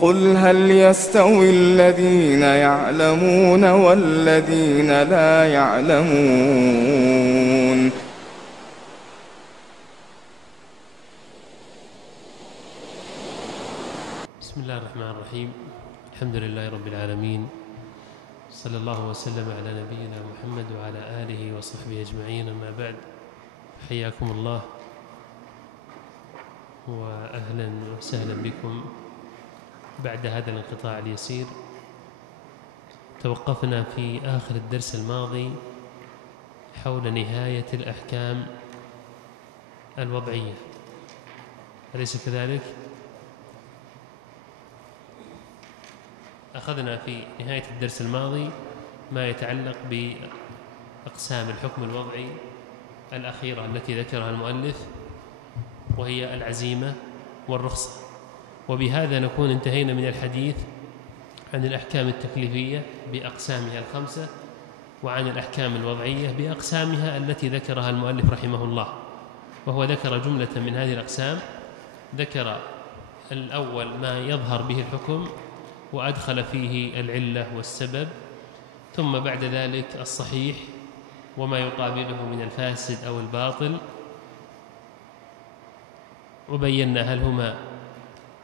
قل هل يستوي الذين يعلمون والذين لا يعلمون. بسم الله الرحمن الرحيم. الحمد لله رب العالمين، صلى الله وسلم على نبينا محمد وعلى آله وصحبه أجمعين، أما بعد، حياكم الله وأهلا وسهلا بكم. بعد هذا الانقطاع اليسير توقفنا في آخر الدرس الماضي حول نهاية الأحكام الوضعية، أليس كذلك؟ أخذنا في نهاية الدرس الماضي ما يتعلق بأقسام الحكم الوضعي الأخيرة التي ذكرها المؤلف، وهي العزيمة والرخصة، وبهذا نكون انتهينا من الحديث عن الأحكام التكليفية بأقسامها الخمسة، وعن الأحكام الوضعية بأقسامها التي ذكرها المؤلف رحمه الله. وهو ذكر جملة من هذه الأقسام، ذكر الأول ما يظهر به الحكم وأدخل فيه العلة والسبب، ثم بعد ذلك الصحيح وما يقابله من الفاسد أو الباطل، وبينا هل هما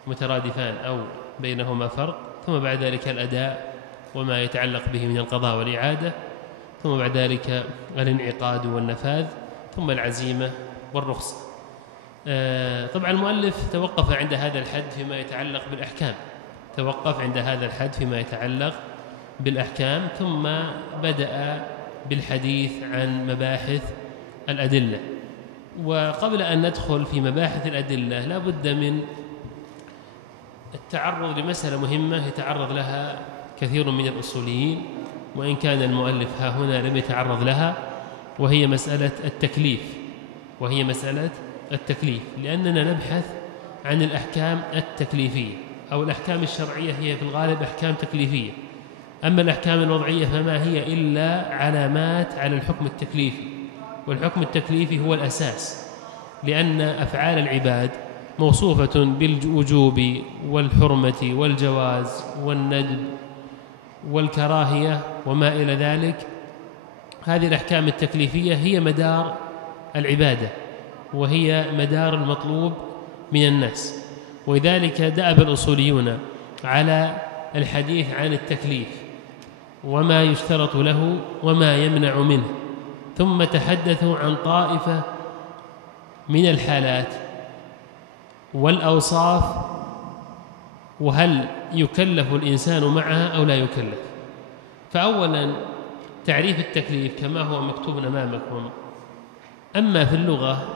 مترادفان أو بينهما فرق، ثم بعد ذلك الأداء وما يتعلق به من القضاء والإعادة، ثم بعد ذلك الانعقاد والنفاذ، ثم العزيمة والرخصة. طبعا المؤلف توقف عند هذا الحد فيما يتعلق بالأحكام، ثم بدأ بالحديث عن مباحث الأدلة. وقبل أن ندخل في مباحث الأدلة لا بد من التعرض لمسألة مهمة يتعرض لها كثير من الأصوليين، وإن كان المؤلف ها هنا لم يتعرض لها، وهي مسألة التكليف. لأننا نبحث عن الأحكام التكليفية، أو الأحكام الشرعية هي في الغالب أحكام تكليفية، أما الأحكام الوضعية فما هي إلا علامات على الحكم التكليفي، والحكم التكليفي هو الأساس، لأن أفعال العباد موصوفة بالوجوب والحرمة والجواز والندب والكراهية وما إلى ذلك. هذه الأحكام التكليفية هي مدار العبادة، وهي مدار المطلوب من الناس، ولذلك دأب الأصوليون على الحديث عن التكليف وما يشترط له وما يمنع منه، ثم تحدثوا عن طائفة من الحالات والأوصاف، وهل يكلف الإنسان معها أو لا يكلف. فأولا تعريف التكليف كما هو مكتوب أمامكم. أما في اللغة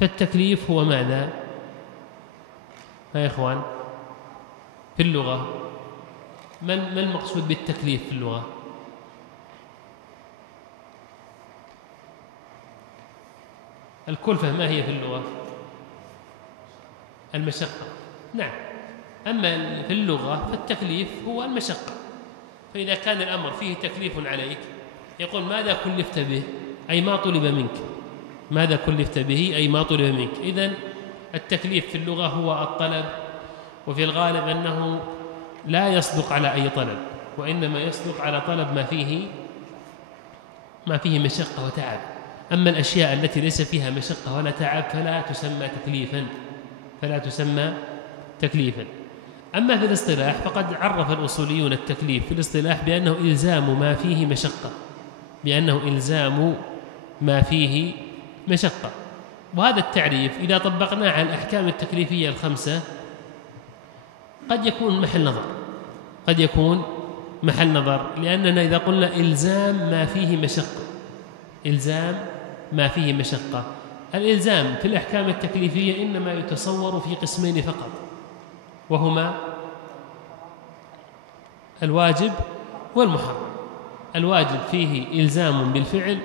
فالتكليف هو ماذا؟ يا إخوان، في اللغة ما المقصود بالتكليف في اللغة؟ الكلفة ما هي في اللغة؟ المشقة. نعم، أما في اللغة فالتكليف هو المشقة. فإذا كان الأمر فيه تكليف عليك يقول ماذا كلفت به؟ أي ما طلب منك. ماذا كلفت به؟ أي ما طلب منك. إذن التكليف في اللغة هو الطلب، وفي الغالب أنه لا يصدق على أي طلب، وإنما يصدق على طلب ما فيه مشقة وتعب. أما الأشياء التي ليس فيها مشقة ولا تعب فلا تسمى تكليفا. أما في الاصطلاح فقد عرف الأصوليون التكليف في الاصطلاح بأنه إلزام ما فيه مشقة. وهذا التعريف إذا طبقناه على الأحكام التكليفية الخمسة قد يكون محل نظر، لأننا إذا قلنا إلزام ما فيه مشقة، الإلزام في الأحكام التكليفية إنما يتصور في قسمين فقط، وهما الواجب والمحرم. الواجب فيه إلزام بالفعل،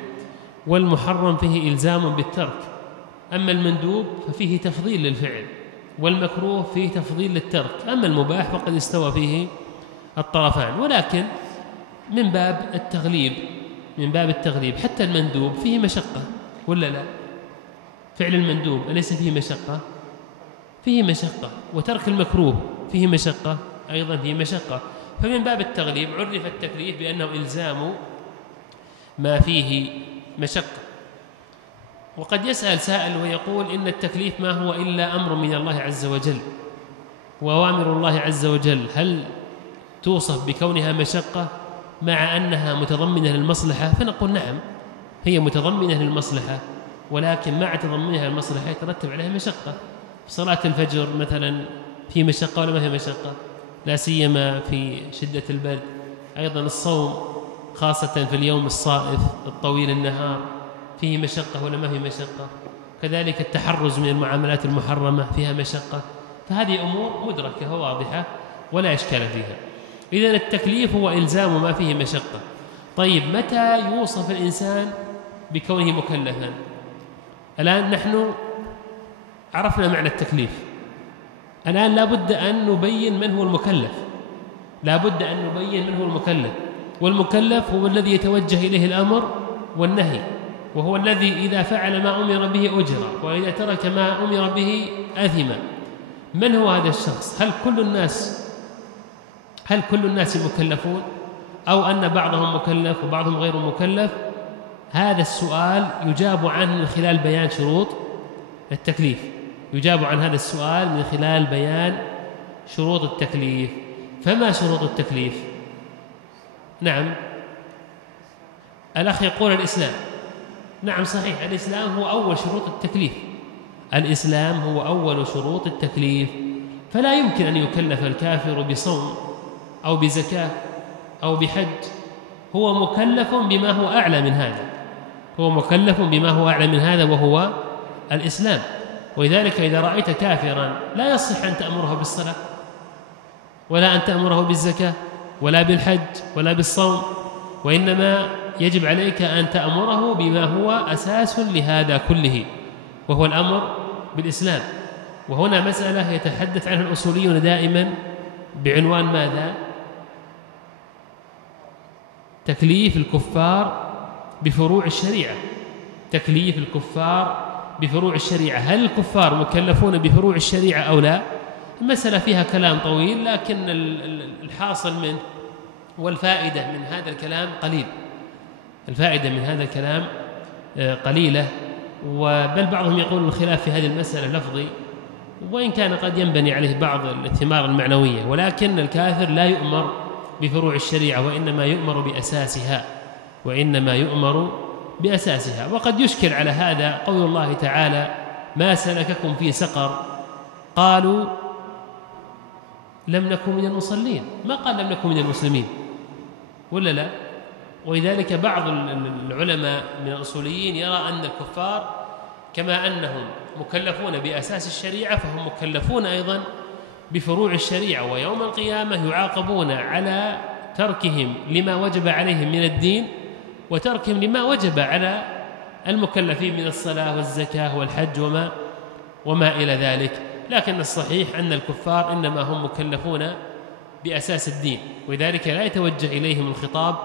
والمحرم فيه إلزام بالترك. أما المندوب ففيه تفضيل للفعل، والمكروه فيه تفضيل للترك. أما المباح فقد استوى فيه الطرفان. ولكن من باب التغليب حتى المندوب فيه مشقة ولا لا؟ فعل المندوب أليس فيه مشقة؟ فيه مشقة. وترك المكروه فيه مشقة، أيضا فيه مشقة. فمن باب التغليب عرف التكليف بأنه إلزام ما فيه مشقة. وقد يسأل سائل ويقول إن التكليف ما هو إلا أمر من الله عز وجل، وأوامر الله عز وجل هل توصف بكونها مشقة مع أنها متضمنة للمصلحة؟ فنقول نعم، هي متضمنة للمصلحة، ولكن مع تضمنها المصلحة يترتب عليها مشقة. صلاة الفجر مثلا في مشقة ولا ما في مشقة؟ لا سيما في شدة البرد. أيضا الصوم خاصة في اليوم الصائف الطويل النهار فيه مشقة ولا ما في مشقة؟ كذلك التحرز من المعاملات المحرمة فيها مشقة. فهذه أمور مدركة وواضحة ولا إشكال فيها. إذن التكليف هو إلزام ما فيه مشقة. طيب متى يوصف الإنسان بكونه مكلفا؟ الآن نحن عرفنا معنى التكليف، الآن لا بد أن نبين من هو المكلف، لا بد أن نبين من هو المكلف. والمكلف هو الذي يتوجه إليه الأمر والنهي، وهو الذي إذا فعل ما أمر به أجر، وإذا ترك ما أمر به أثم. من هو هذا الشخص؟ هل كل الناس مكلفون، أو أن بعضهم مكلف وبعضهم غير مكلف؟ هذا السؤال يجاب عنه من خلال بيان شروط التكليف، يجاب عن هذا السؤال من خلال بيان شروط التكليف. فما شروط التكليف؟ نعم، الأخ يقول الإسلام. نعم صحيح، الإسلام هو أول شروط التكليف، الإسلام هو أول شروط التكليف. فلا يمكن أن يكلف الكافر بصوم أو بزكاة أو بحج، هو مكلف بما هو أعلى من هذا، هو مكلف بما هو أعلى من هذا وهو الإسلام. ولذلك إذا رأيت كافرا لا يصح أن تأمره بالصلاة، ولا أن تأمره بالزكاة، ولا بالحج، ولا بالصوم، وإنما يجب عليك أن تأمره بما هو أساس لهذا كله، وهو الأمر بالإسلام. وهنا مسألة يتحدث عنها الأصوليون دائما بعنوان ماذا؟ تكليف الكفار بفروع الشريعة. تكليف الكفار بفروع الشريعة، هل الكفار مكلفون بفروع الشريعة أو لا؟ المسألة فيها كلام طويل، لكن الحاصل منه والفائدة من هذا الكلام قليل، الفائدة من هذا الكلام قليلة. بل بعضهم يقول الخلاف في هذه المسألة لفظي، وإن كان قد ينبني عليه بعض الثمار المعنوية، ولكن الكافر لا يؤمر بفروع الشريعة، وإنما يؤمر بأساسها، وإنما يؤمر بأساسها. وقد يشكل على هذا قول الله تعالى: ما سلككم في سقر؟ قالوا لم نكن من المصلين. ما قال لم نكن من المسلمين ولا لا؟ ولذلك بعض العلماء من الأصوليين يرى أن الكفار كما أنهم مكلفون بأساس الشريعة فهم مكلفون أيضا بفروع الشريعة، ويوم القيامة يعاقبون على تركهم لما وجب عليهم من الدين، وتركهم لما وجب على المكلفين من الصلاة والزكاة والحج وما إلى ذلك. لكن الصحيح أن الكفار إنما هم مكلفون بأساس الدين، ولذلك لا يتوجه إليهم الخطاب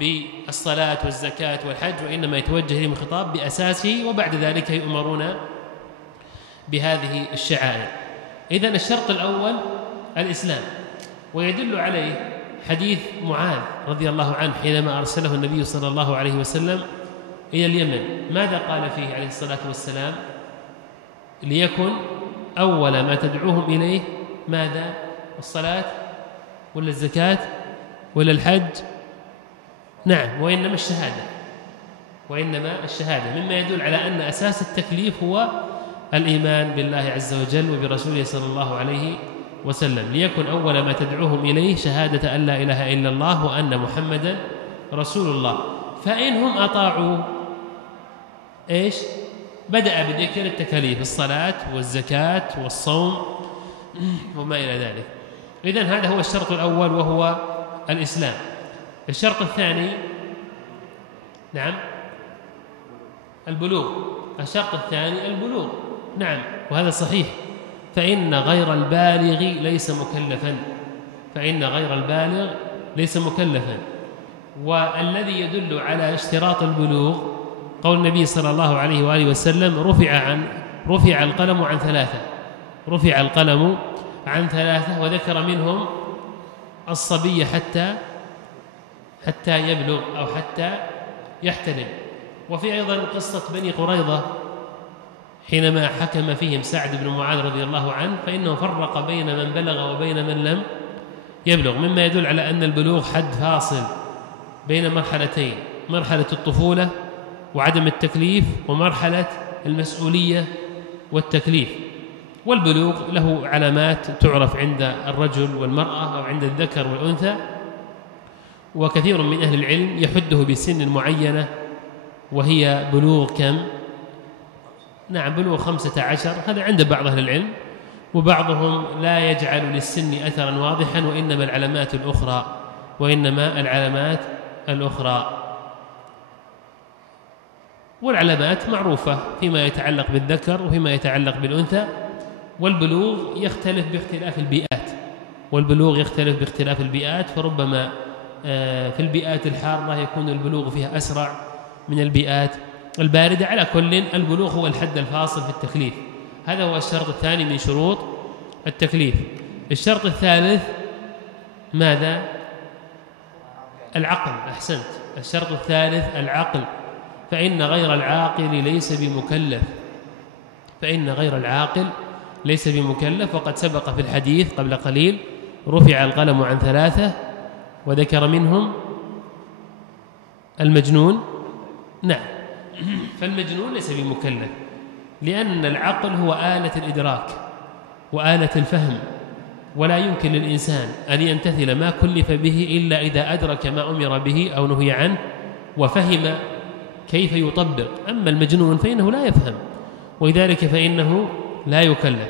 بالصلاة والزكاة والحج، وإنما يتوجه إليهم الخطاب بأساسه، وبعد ذلك يؤمرون بهذه الشعائر. إذن الشرط الأول الإسلام، ويدل عليه حديث معاذ رضي الله عنه حينما أرسله النبي صلى الله عليه وسلم إلى اليمن. ماذا قال فيه عليه الصلاة والسلام؟ ليكن أول ما تدعوهم إليه ماذا؟ الصلاة ولا الزكاة ولا الحج؟ نعم، وإنما الشهادة، وإنما الشهادة، مما يدل على أن أساس التكليف هو الإيمان بالله عز وجل وبرسوله صلى الله عليه وسلم. ليكن أول ما تدعوهم إليه شهادة أن لا إله إلا الله وأن محمدا رسول الله. فإنهم أطاعوا إيش؟ بدأ بذكر التكاليف: الصلاة والزكاة والصوم وما إلى ذلك. إذن هذا هو الشرط الأول وهو الإسلام. الشرط الثاني نعم البلوغ. الشرط الثاني البلوغ، نعم، وهذا صحيح. فإن غير البالغ ليس مكلفا، فإن غير البالغ ليس مكلفا. والذي يدل على اشتراط البلوغ قول النبي صلى الله عليه وآله وسلم: رفع القلم عن ثلاثة، رفع القلم عن 3 وذكر منهم الصبي حتى يبلغ أو حتى يحتلم. وفي أيضا قصة بني قريظة حينما حكم فيهم سعد بن معاذ رضي الله عنه، فإنه فرق بين من بلغ وبين من لم يبلغ، مما يدل على أن البلوغ حد فاصل بين مرحلتين: مرحلة الطفولة وعدم التكليف، ومرحلة المسؤولية والتكليف. والبلوغ له علامات تعرف عند الرجل والمرأة أو عند الذكر والأنثى، وكثير من أهل العلم يحده بسن معينة، وهي بلوغ كم؟ نعم، بلوغ 15. هذا عند بعض أهل العلم، وبعضهم لا يجعل للسن أثرا واضحا، وإنما العلامات الأخرى. والعلامات معروفة فيما يتعلق بالذكر وفيما يتعلق بالأنثى. والبلوغ يختلف باختلاف البيئات، فربما في البيئات الحارة يكون البلوغ فيها أسرع من البيئات الباردة. على كل، البلوغ هو الحد الفاصل في التكليف. هذا هو الشرط الثاني من شروط التكليف. الشرط الثالث ماذا؟ العقل. أحسنت. الشرط الثالث العقل، فإن غير العاقل ليس بمكلف. وقد سبق في الحديث قبل قليل: رفع القلم عن 3 وذكر منهم المجنون. نعم، فالمجنون ليس بمكلف، لأن العقل هو آلة الإدراك وآلة الفهم، ولا يمكن للإنسان أن يمتثل ما كلف به إلا إذا أدرك ما أمر به أو نهي عنه وفهم كيف يطبق. أما المجنون فإنه لا يفهم، ولذلك فإنه لا يكلف.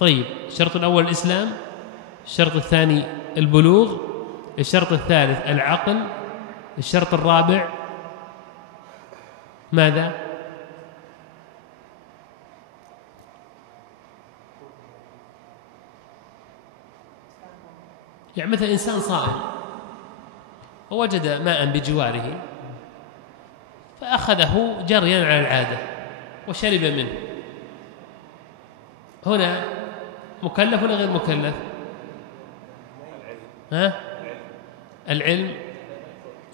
طيب، الشرط الأول الإسلام، الشرط الثاني البلوغ، الشرط الثالث العقل، الشرط الرابع ماذا؟ يعني مثل إنسان صائم ووجد ماء بجواره فأخذه جريا على العادة وشرب منه، هنا مكلف ولا غير مكلف؟ العلم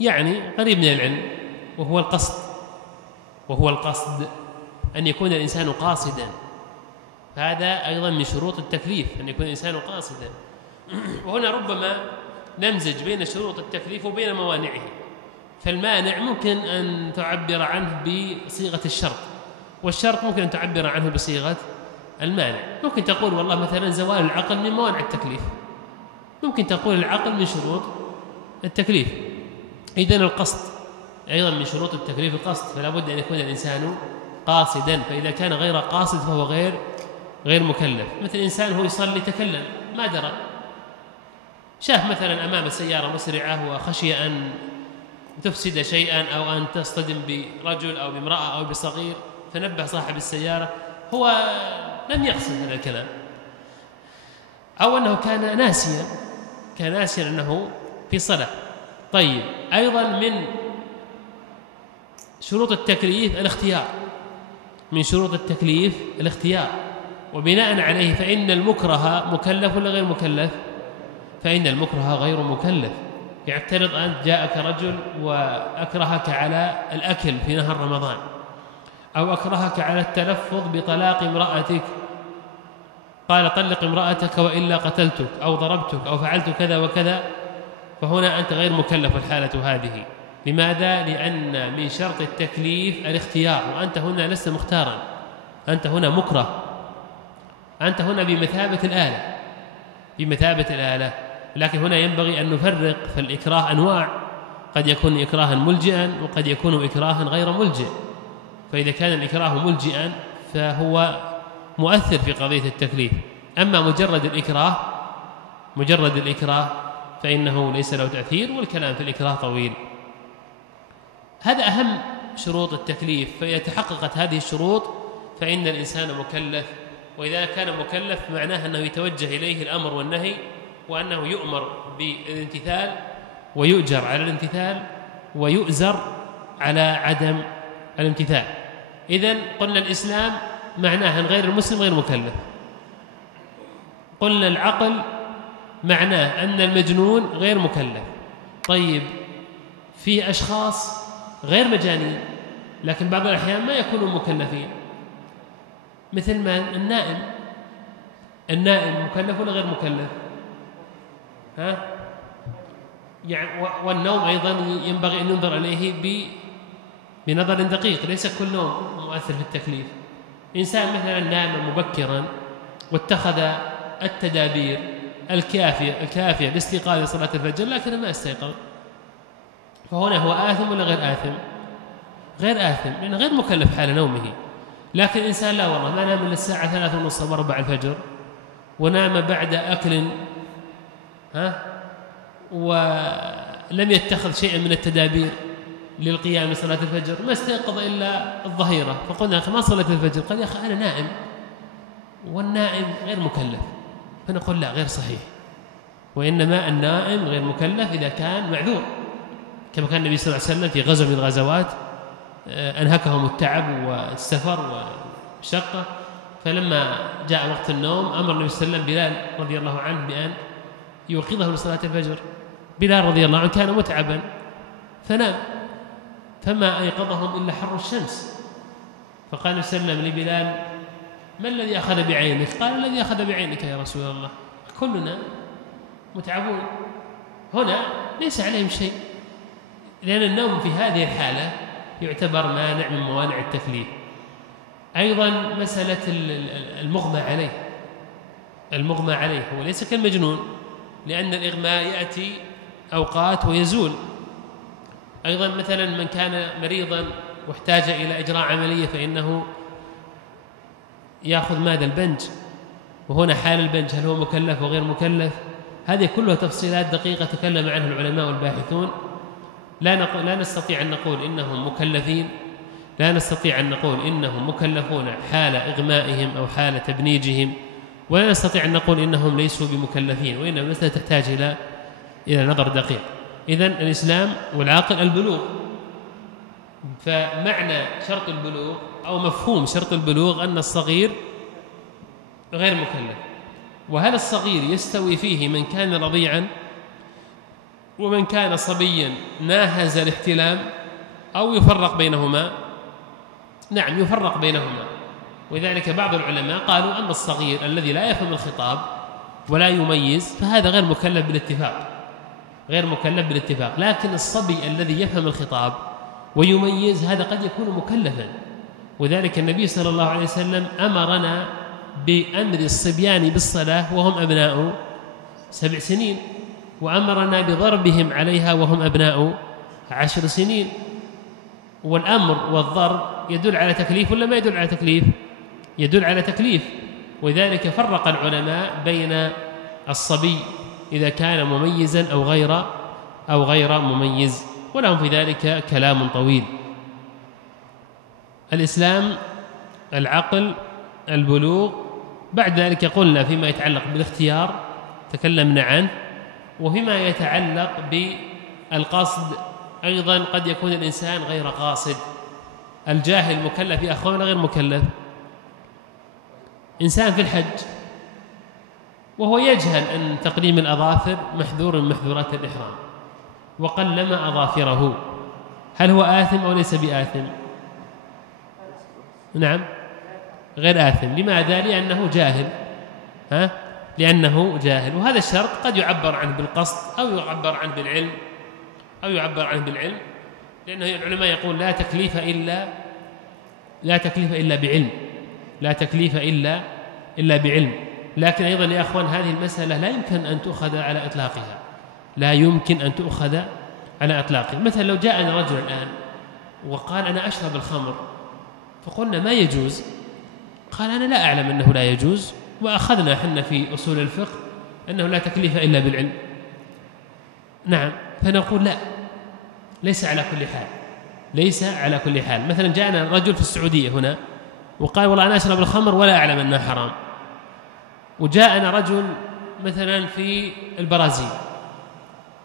يعني قريب من العلم، وهو القصد أن يكون الإنسان قاصدا. هذا أيضا من شروط التكليف، أن يكون الإنسان قاصدا. وهنا ربما نمزج بين شروط التكليف وبين موانعه. فالمانع ممكن أن تعبر عنه بصيغة الشرط، والشرط ممكن أن تعبر عنه بصيغة المانع. ممكن تقول والله مثلا زوال العقل من موانع التكليف، ممكن تقول العقل من شروط التكليف. إذن القصد أيضا من شروط التكليف، القصد، فلا بد أن يكون الإنسان قاصدا. فإذا كان غير قاصد فهو غير مكلف. مثل إنسان هو يصلي تكلم ما درى، شاف مثلا أمام السيارة مسرعة وخشي أن تفسد شيئا أو أن تصطدم برجل أو بامرأة أو بصغير، فنبه صاحب السيارة، هو لم يقصد هذا الكلام، أو أنه كان ناسيا أنه في صلاة. طيب، أيضا من شروط التكليف الاختيار، من شروط التكليف الاختيار، وبناء عليه فإن المكره مكلف ولا غير مكلف؟ فإن المكره غير مكلف. يعترض أن جاءك رجل وأكرهك على الأكل في نهار رمضان، أو أكرهك على التلفظ بطلاق امرأتك، قال طلق امرأتك وإلا قتلتك أو ضربتك أو فعلت كذا وكذا، فهنا أنت غير مكلف الحالة هذه. لماذا؟ لأن من شرط التكليف الاختيار، وأنت هنا لست مختارا، أنت هنا مكره، أنت هنا بمثابة الآلة. لكن هنا ينبغي أن نفرق، فالإكراه أنواع، قد يكون إكراها ملجئا وقد يكون إكراها غير ملجئ. فإذا كان الإكراه ملجئا فهو مؤثر في قضية التكليف. أما مجرد الإكراه فإنه ليس له تأثير، والكلام في الإكراه طويل. هذا أهم شروط التكليف. فإذا تحققت هذه الشروط فإن الإنسان مكلف. وإذا كان مكلف معناه أنه يتوجه إليه الأمر والنهي، وأنه يؤمر بالامتثال ويؤجر على الامتثال ويؤزر على عدم الامتثال. إذن قلنا الإسلام معناه أن غير المسلم غير مكلف. قلنا العقل معناه أن المجنون غير مكلف. طيب في أشخاص غير مجانين لكن بعض الأحيان ما يكونوا مكلفين، مثل ما النائم مكلف ولا غير مكلف؟ يعني والنوم أيضا ينبغي أن ينظر إليه بنظر دقيق، ليس كل نوم مؤثر في التكليف. إنسان مثلا نام مبكرا واتخذ التدابير الكافية لاستيقاظ صلاة الفجر لكنه ما استيقظ، فهنا هو آثم ولا غير آثم؟ غير آثم لأنه غير مكلف حال نومه. لكن إنسان لا والله ما نام إلا الساعة 3:30 أو 4 الفجر ونام بعد أكل ولم يتخذ شيئا من التدابير للقيام لصلاة الفجر، ما استيقظ إلا الظهيرة، فقلنا يا أخي ما صليت الفجر؟ قال يا أخي أنا نائم، والنائم غير مكلف. فنقول لا، غير صحيح، وإنما النائم غير مكلف إذا كان معذور، كما كان النبي صلى الله عليه وسلم في غزوة من الغزوات أنهكهم التعب والسفر والشقة، فلما جاء وقت النوم أمر النبي صلى الله عليه وسلم بلال رضي الله عنه بأن يوقظه لصلاة الفجر. بلال رضي الله عنه كان متعبا فنام، فما أيقظهم إلا حر الشمس، فقال النبي صلى الله عليه وسلم لبلال ما الذي أخذ بعينك؟ قال الذي أخذ بعينك يا رسول الله، كلنا متعبون، هنا ليس عليهم شيء، لأن النوم في هذه الحالة يعتبر مانع من موانع التكليف. أيضا مسألة المغمى عليه هو ليس كالمجنون، لأن الإغماء يأتي أوقات ويزول. أيضا مثلا من كان مريضا واحتاج إلى إجراء عملية فإنه يأخذ ماذا؟ البنج، وهنا حال البنج هل هو مكلف وغير مكلف؟ هذه كلها تفصيلات دقيقة تكلم عنها العلماء والباحثون. لا نستطيع أن نقول إنهم مكلفين، لا نستطيع أن نقول إنهم مكلفون حال إغمائهم أو حال تبنيجهم، ولا نستطيع أن نقول إنهم ليسوا بمكلفين، وإنما المسألة تحتاج إلى نظر دقيق. إذن الإسلام والعاقل البلوغ، فمعنى شرط البلوغ أو مفهوم شرط البلوغ أن الصغير غير مكلف. وهل الصغير يستوي فيه من كان رضيعا ومن كان صبيا ناهز الاحتلام أو يفرق بينهما؟ نعم، يفرق بينهما. ولذلك بعض العلماء قالوا أن الصغير الذي لا يفهم الخطاب ولا يميز فهذا غير مكلف بالاتفاق، لكن الصبي الذي يفهم الخطاب ويميز هذا قد يكون مكلفا. وذلك النبي صلى الله عليه وسلم أمرنا بأمر الصبيان بالصلاة وهم أبناء 7 سنين، وأمرنا بضربهم عليها وهم أبناء 10 سنين. والأمر والضرب يدل على تكليف ولا ما يدل على تكليف؟ يدل على تكليف. وذلك فرق العلماء بين الصبي إذا كان مميزا أو غير مميز، ولهم في ذلك كلام طويل. الإسلام، العقل، البلوغ. بعد ذلك قلنا فيما يتعلق بالاختيار تكلمنا عنه، وفيما يتعلق بالقصد أيضا قد يكون الإنسان غير قاصد. الجاهل مكلف يا أخوان غير مكلف؟ إنسان في الحج وهو يجهل أن تقليم الأظافر محذور من محذورات الإحرام وقلم أظافره، هل هو آثم أو ليس بآثم؟ نعم، غير آثم. لماذا؟ لأنه جاهل. وهذا الشرط قد يعبر عنه بالقصد أو يعبر عنه بالعلم، لأنه العلماء يقول لا تكليف إلا بعلم. لكن أيضا يا أخوان هذه المسألة لا يمكن أن تؤخذ على إطلاقها. مثلا لو جاءنا رجل الآن وقال أنا أشرب الخمر، فقلنا ما يجوز، قال أنا لا أعلم أنه لا يجوز، وأخذنا حنا في أصول الفقه أنه لا تكليف إلا بالعلم. نعم، فنقول لا، ليس على كل حال. مثلا جاءنا رجل في السعودية هنا وقال والله أنا أشرب الخمر ولا أعلم أنها حرام، وجاءنا رجل مثلا في البرازيل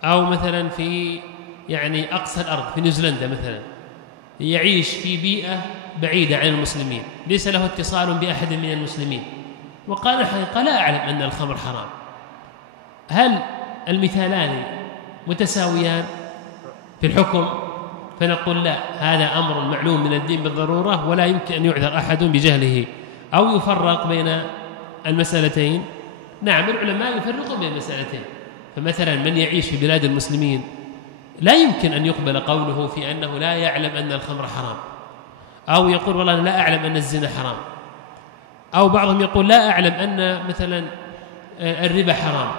أو مثلا في أقصى الأرض في نيوزيلندا مثلا، يعيش في بيئة بعيدة عن المسلمين، ليس له اتصال بأحد من المسلمين، وقال الحقيقة لا أعلم أن الخمر حرام. هل المثالان متساويان في الحكم؟ فنقول لا، هذا أمر معلوم من الدين بالضرورة ولا يمكن أن يعذر أحد بجهله أو يفرق بين المسألتين. نعم، العلماء يفرقون بين المسألتين، فمثلا من يعيش في بلاد المسلمين لا يمكن أن يقبل قوله في أنه لا يعلم أن الخمر حرام، أو يقول والله أنا لا أعلم أن الزنا حرام، أو بعضهم يقول لا أعلم أن مثلا الربا حرام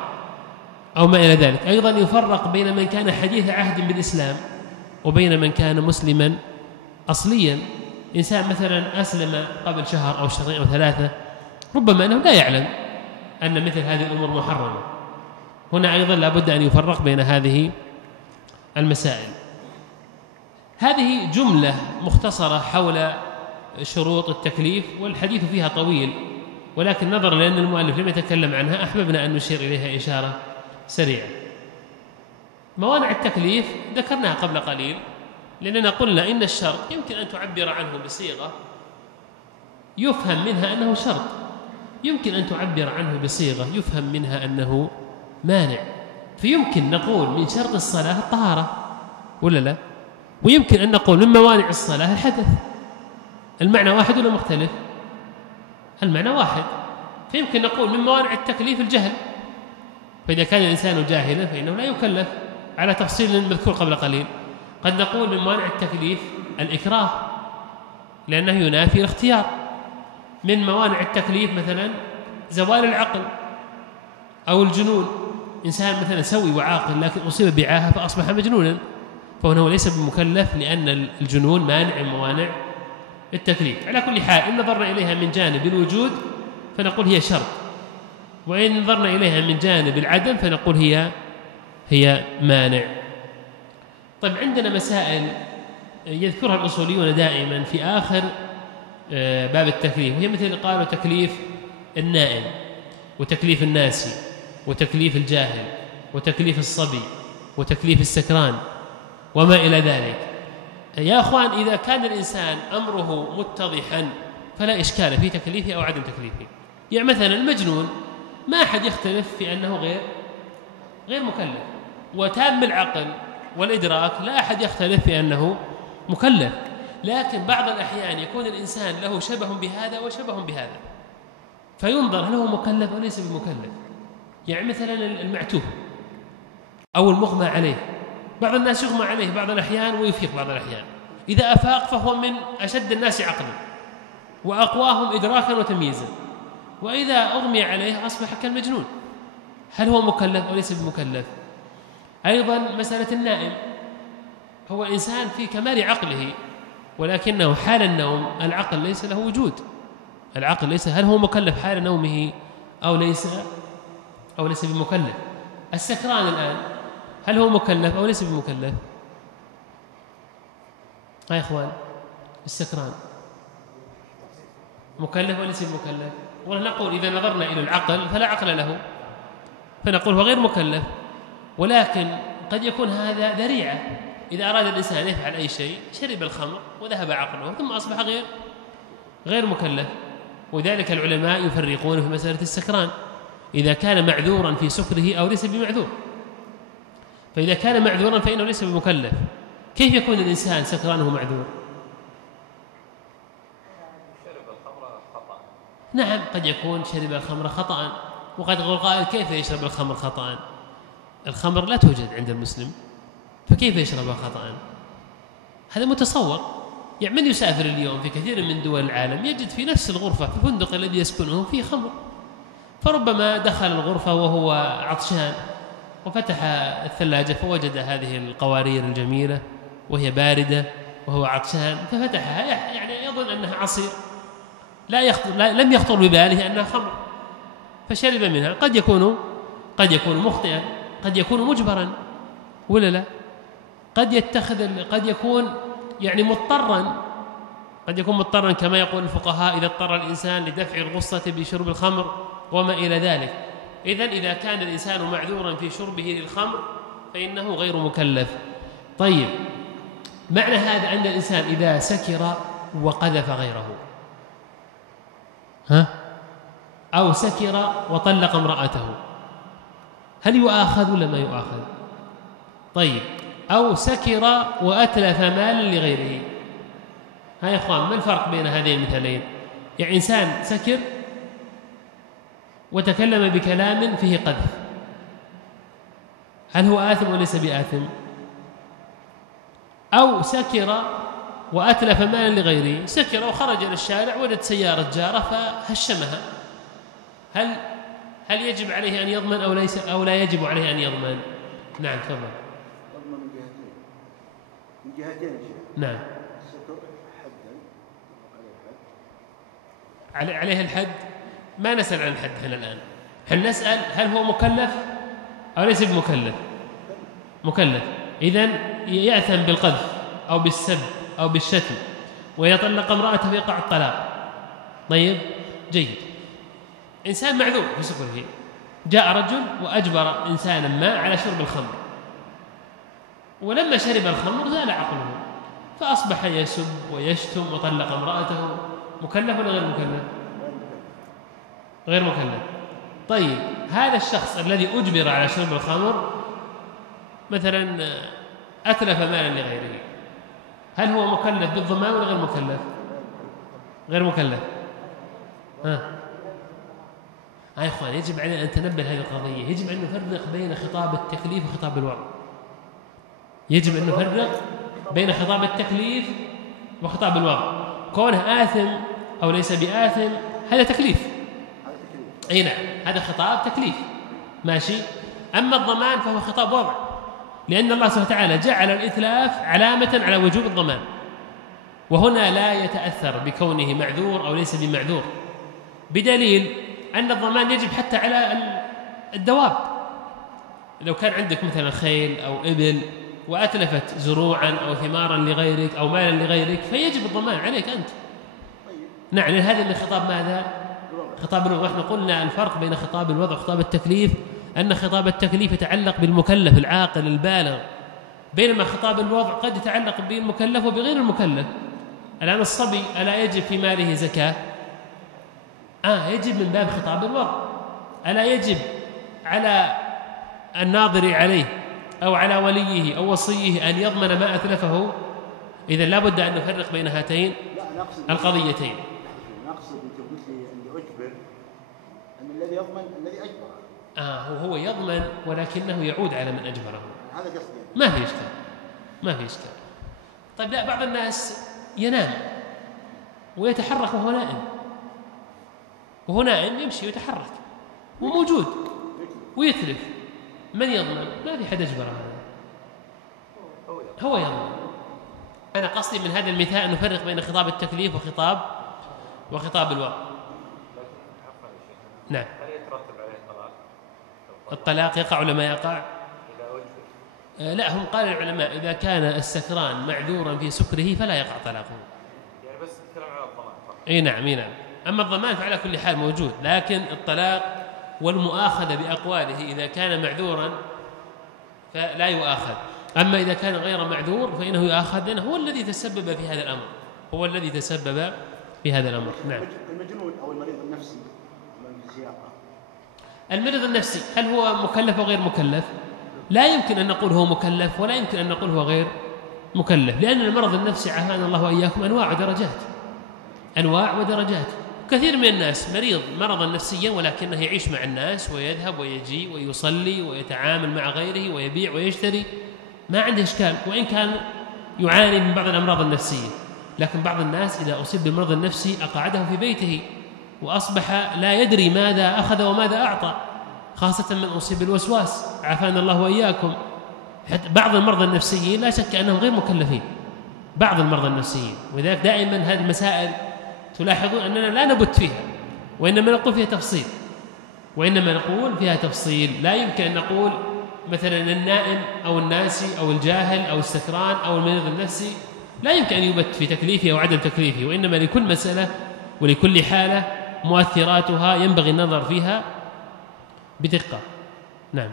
أو ما إلى ذلك. أيضا يفرق بين من كان حديث عهد بالإسلام وبين من كان مسلما أصليا. إنسان مثلا أسلم قبل شهر أو شهرين أو ثلاثة، ربما أنه لا يعلم أن مثل هذه الأمور محرمة. هنا أيضا لا بد أن يفرق بين هذه المسائل. هذه جملة مختصرة حول شروط التكليف، والحديث فيها طويل، ولكن نظرا لأن المؤلف لم يتكلم عنها أحببنا أن نشير إليها إشارة سريعة. موانع التكليف ذكرناها قبل قليل، لأننا قلنا إن الشرط يمكن أن تعبر عنه بصيغة يفهم منها أنه شرط، يمكن أن تعبر عنه بصيغة يفهم منها أنه مانع. فيمكن نقول من شرط الصلاة الطهارة ولا لا؟ ويمكن أن نقول من موانع الصلاة الحدث. المعنى واحد ولا مختلف؟ المعنى واحد. فيمكن نقول من موانع التكليف الجهل، فإذا كان الإنسان جاهلا فإنه لا يكلف على تفصيل مذكور قبل قليل. قد نقول من موانع التكليف الإكراه لأنه ينافي الاختيار. من موانع التكليف مثلا زوال العقل أو الجنون، إنسان مثلا سوي وعاقل لكن أصيب بعاهة فأصبح مجنونا، فهو ليس بمكلف لأن الجنون مانع من موانع التكليف. على كل حال إن نظرنا إليها من جانب الوجود فنقول هي شرط، وإن نظرنا إليها من جانب العدم فنقول هي مانع. طيب، عندنا مسائل يذكرها الأصوليون دائما في آخر باب التكليف، وهي مثل قالوا تكليف النائم، وتكليف الناسي، وتكليف الجاهل، وتكليف الصبي، وتكليف السكران وما إلى ذلك. يا أخوان، إذا كان الإنسان أمره متضحا فلا إشكال في تكليفه أو عدم تكليفه. يعني مثلا المجنون ما أحد يختلف في أنه غير مكلف، وتام العقل والإدراك لا أحد يختلف في أنه مكلف، لكن بعض الأحيان يكون الإنسان له شبه بهذا وشبه بهذا، فينظر هل هو مكلف أو ليس بمكلف. يعني مثلا المعتوه أو المغمى عليه، بعض الناس يغمى عليه بعض الأحيان ويفيق بعض الأحيان، إذا أفاق فهو من أشد الناس عقلا وأقواهم إدراكا وتمييزا، وإذا أغمي عليه أصبح كالمجنون. هل هو مكلف أو ليس بمكلف؟ أيضا مسألة النائم، هو إنسان في كمال عقله ولكنه حال النوم العقل ليس له وجود، العقل ليس. هل هو مكلف حال نومه أو ليس بمكلف؟ السكران الآن هل هو مكلف أو ليس بمكلف؟ يا إخوان، السكران مكلف وليس بمكلف؟ ونقول إذا نظرنا إلى العقل فلا عقل له، فنقول هو غير مكلف، ولكن قد يكون هذا ذريعة. إذا أراد الإنسان يفعل أي شيء، شرب الخمر وذهب عقله ثم أصبح غير مكلف. وذلك العلماء يفرقون في مسألة السكران إذا كان معذورا في سكره أو ليس بمعذور. فإذا كان معذورا فإنه ليس بمكلف. كيف يكون الإنسان سكرانه معذور؟ نعم، قد يكون شرب الخمر خطأ، وقد يقول قائل كيف يشرب الخمر خطأ؟ الخمر لا توجد عند المسلم، فكيف يشربها خطأ؟ هذا متصور. يعني من يسافر اليوم في كثير من دول العالم يجد في نفس الغرفة في الفندق الذي يسكنه فيه خمر، فربما دخل الغرفة وهو عطشان وفتح الثلاجة فوجد هذه القوارير الجميلة وهي باردة وهو عطشان، ففتحها يعني يظن أنها عصير، لم يخطر بباله أنها خمر فشرب منها. قد يكون مخطئا، قد يكون مجبرا ولا لا، قد يكون يعني مضطرا كما يقول الفقهاء إذا اضطر الإنسان لدفع الغصة بشرب الخمر وما إلى ذلك. إذن إذا كان الإنسان معذورا في شربه للخمر فإنه غير مكلف. طيب، معنى هذا أن الإنسان إذا سكر وقذف غيره أو سكر وطلق امرأته، هل يؤاخذ ولا ما يؤاخذ؟ طيب، أو سكر وأتلف مالا لغيره. ها يا إخوان، ما الفرق بين هذين المثالين؟ يعني إنسان سكر وتكلم بكلام فيه قذف، هل هو آثم وليس بآثم؟ أو سكر وأتلف مالا لغيره، سكر وخرج إلى الشارع وجد سيارة جارة فهشمها، هل يجب عليه أن يضمن أو لا يجب عليه أن يضمن؟ نعم تفضل. يضمن من جهتين. نعم. السكر حدا عليه الحد. ما نسأل عن الحد هنا الآن، هل نسأل هل هو مكلف أو ليس بمكلف؟ مكلف، إذن يأثم بالقذف أو بالسب أو بالشتم، ويطلق امرأته ويقع الطلاق. طيب جيد. إنسان معذور في سكره، جاء رجل وأجبر إنسانا ما على شرب الخمر، ولما شرب الخمر زال عقله فأصبح يسب ويشتم وطلق امرأته، مكلف ولا غير مكلف؟ غير مكلف. طيب، هذا الشخص الذي أجبر على شرب الخمر مثلا أتلف مالا لغيره، هل هو مكلف بالضمان ولا غير مكلف؟ غير مكلف. يا إخوان، يجب علينا أن نتنبه هذه القضية، يجب أن نفرق بين خطاب التكليف وخطاب الوضع. يجب أن نفرق بين خطاب التكليف وخطاب الوضع. كونه آثم أو ليس بآثم هذا تكليف، أي نعم، هذا خطاب تكليف ماشي. أما الضمان فهو خطاب وضع، لأن الله سبحانه وتعالى جعل الإتلاف علامة على وجوب الضمان، وهنا لا يتأثر بكونه معذور أو ليس بمعذور، بدليل أن الضمان يجب حتى على الدواب. لو كان عندك مثلا خيل أو إبل وأتلفت زروعا أو ثمارا لغيرك أو مالا لغيرك فيجب الضمان عليك أنت. نعم، هذا من خطاب ماذا؟ خطاب الوضع. ونحن قلنا الفرق بين خطاب الوضع وخطاب التكليف أن خطاب التكليف يتعلق بالمكلف العاقل البالغ، بينما خطاب الوضع قد يتعلق بالمكلف وبغير المكلف. الآن الصبي ألا يجب في ماله زكاة؟ يجب من باب خطاب الوضع. ألا يجب على الناظر عليه أو على وليه أو وصيه أن يضمن ما أتلفه؟ إذن لا بد أن نفرق بين هاتين القضيتين. نقصد أنت قلت لي اللي أجبر أن الذي يضمن الذي أجبره. هو يضمن ولكنه يعود على من أجبره. هذا قصدي. ما في إشكال، ما في إشكال. طيب، لا، بعض الناس ينام ويتحرك وهو نائم، وهو نائم يمشي ويتحرك وموجود ويتلف، من يضمن؟ ما في حد أجبره، هو يضمن. أنا قصدي من هذا المثال أن نفرق بين خطاب التكليف وخطاب الوضع. نعم. هل يترتب عليه الطلاق يقع ولا ما يقع؟ لا، هم قال العلماء إذا كان السكران معذورا في سكره فلا يقع طلاقه. يعني بس الكلام على الضمان فقط. اي نعم. أما الضمان فعلى كل حال موجود، لكن الطلاق والمؤاخذة بأقواله إذا كان معذورا فلا يؤاخذ، أما إذا كان غير معذور فإنه يؤاخذ، لأنه هو الذي تسبب في هذا الأمر، هو الذي تسبب في هذا الأمر. نعم. المجنون أو المريض النفسي من السياقة، المريض النفسي هل هو مكلف أو غير مكلف؟ لا يمكن أن نقول هو مكلف ولا يمكن أن نقول هو غير مكلف، لأن المرض النفسي عافانا الله وإياكم أنواع ودرجات. كثير من الناس مريض مرضا نفسيا ولكنه يعيش مع الناس ويذهب ويجي ويصلي ويتعامل مع غيره ويبيع ويشتري، ما عنده إشكال، وإن كان يعاني من بعض الأمراض النفسية. لكن بعض الناس إذا أصيب بالمرض النفسي أقعده في بيته وأصبح لا يدري ماذا أخذ وماذا أعطى، خاصة من أصيب بالوسواس عافانا الله وإياكم. حتى بعض المرضى النفسيين لا شك أنهم غير مكلفين، بعض المرضى النفسيين، ولذلك دائما هذه المسائل تلاحظون أننا لا نبت فيها، وإنما نقول فيها تفصيل. لا يمكن أن نقول مثلا النائم أو الناسي أو الجاهل أو السكران أو المريض النفسي لا يمكن أن يبت في تكليفه أو عدم تكليفه، وإنما لكل مسألة ولكل حالة مؤثراتها ينبغي النظر فيها بدقة. نعم.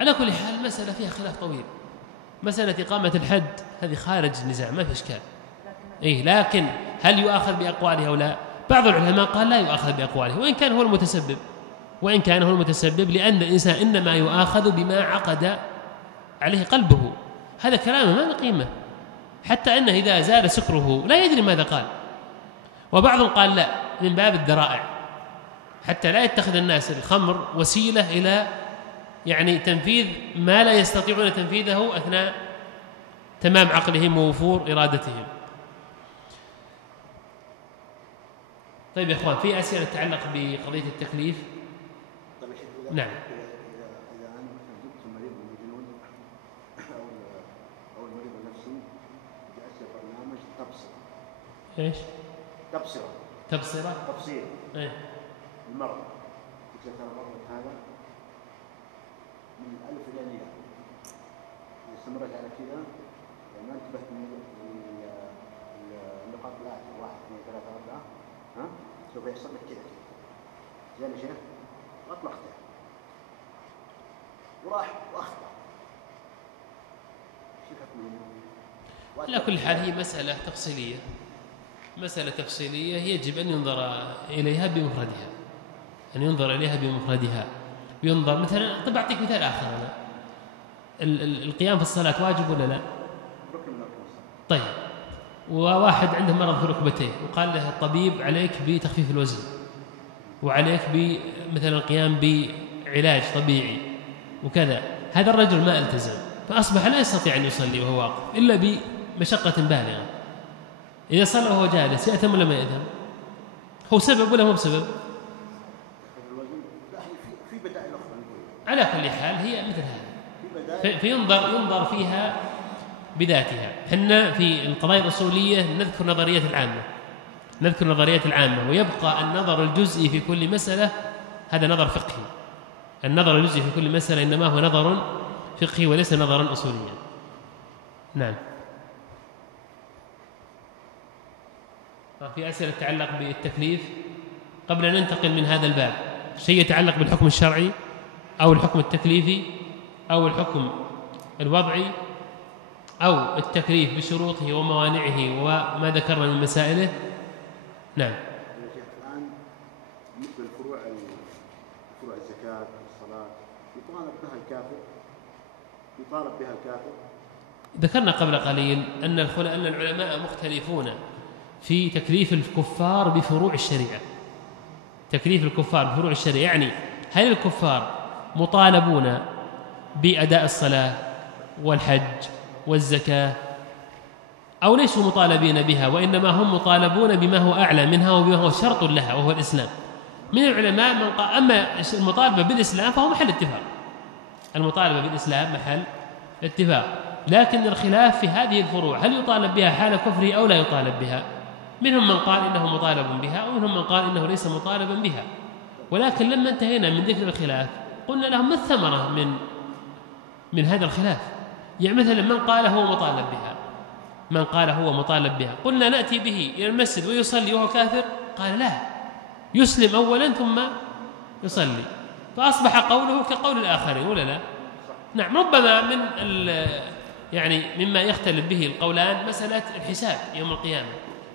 على كل حال المسألة فيها خلاف طويل، مسألة إقامة الحد هذه خارج النزاع ما في إشكال. لكن هل يؤاخذ بأقواله أو لا؟ بعض العلماء قال لا يؤاخذ بأقواله وإن كان هو المتسبب، لأن الإنسان إنما يؤاخذ بما عقد عليه قلبه. هذا كلامه ما له قيمة، حتى أنه إذا زال سكره لا يدري ماذا قال. وبعضهم قال لا، من باب الذرائع، حتى لا يتخذ الناس الخمر وسيلة إلى يعني تنفيذ ما لا يستطيعون تنفيذه أثناء تمام عقلهم ووفور إرادتهم. طيب يا إخوان، في أسئلة تتعلق بقضية التكليف؟ نعم. إذا أنا مثلا جبت مريض مجنون أو المريض النفسي جلس برنامج تبصرة. إيش؟ تبصير. المرض ترى المرض هذا من الألف إلى الياء. إذا استمرت على كذا ما انتبهت من النقاط الآتية 1 2 3 4 سوف يحصل لك كذا زين يا شيخ، أطلقته وراح وأخطأ. على كل حال هي مسألة تفصيلية يجب أن ينظر إليها بمفردها. ينظر مثلا، طب أعطيك مثال آخر، أنا القيام في الصلاة واجب ولا لا؟ طيب، وواحد عنده مرض في ركبتيه وقال له الطبيب عليك بتخفيف الوزن وعليك مثلا القيام بعلاج طبيعي وكذا، هذا الرجل ما التزم فأصبح لا يستطيع أن يصلي وهو واقف إلا بمشقة بالغة. إذا صلى وهو جالس يأثم ولا ما يأثم؟ هو سبب ولا مو بسبب؟ على كل حال هي مثل هذا، فينظر فيها بذاتها. حنا في القضايا الأصولية نذكر نظريات العامة ويبقى النظر الجزئي في كل مسألة هذا نظر فقهي. النظر الجزئي في كل مسألة إنما هو نظر فقهي وليس نظرا أصوليا. نعم. في أسئلة تتعلق بالتكليف قبل أن ننتقل من هذا الباب؟ شيء يتعلق بالحكم الشرعي أو الحكم التكليفي أو الحكم الوضعي أو التكليف بشروطه وموانعه وما ذكرنا من مسائله؟ نعم. الآن مثل فروع الزكاة والصلاة يطالب بها الكافر. ذكرنا قبل قليل أن العلماء مختلفون في تكليف الكفار بفروع الشريعة. يعني هل الكفار مطالبون بأداء الصلاة والحج والزكاة أو ليسوا مطالبين بها، وإنما هم مطالبون بما هو أعلى منها وبما هو شرط لها وهو الإسلام؟ من العلماء من قال أما المطالبة بالإسلام فهو محل اتفاق، لكن الخلاف في هذه الفروع هل يطالب بها حال كفره أو لا يطالب بها. منهم من قال إنه مطالب بها ومنهم من قال إنه ليس مطالبا بها. ولكن لما انتهينا من ذكر الخلاف قلنا لهم ما الثمرة من هذا الخلاف؟ يعني مثلا من قال هو مطالب بها قلنا نأتي به إلى المسجد ويصلي وهو كافر؟ قال لا، يسلم أولا ثم يصلي، فأصبح قوله كقول الآخرين ولا لا؟ نعم. ربما مما يختلف به القولان مسألة الحساب يوم القيامة،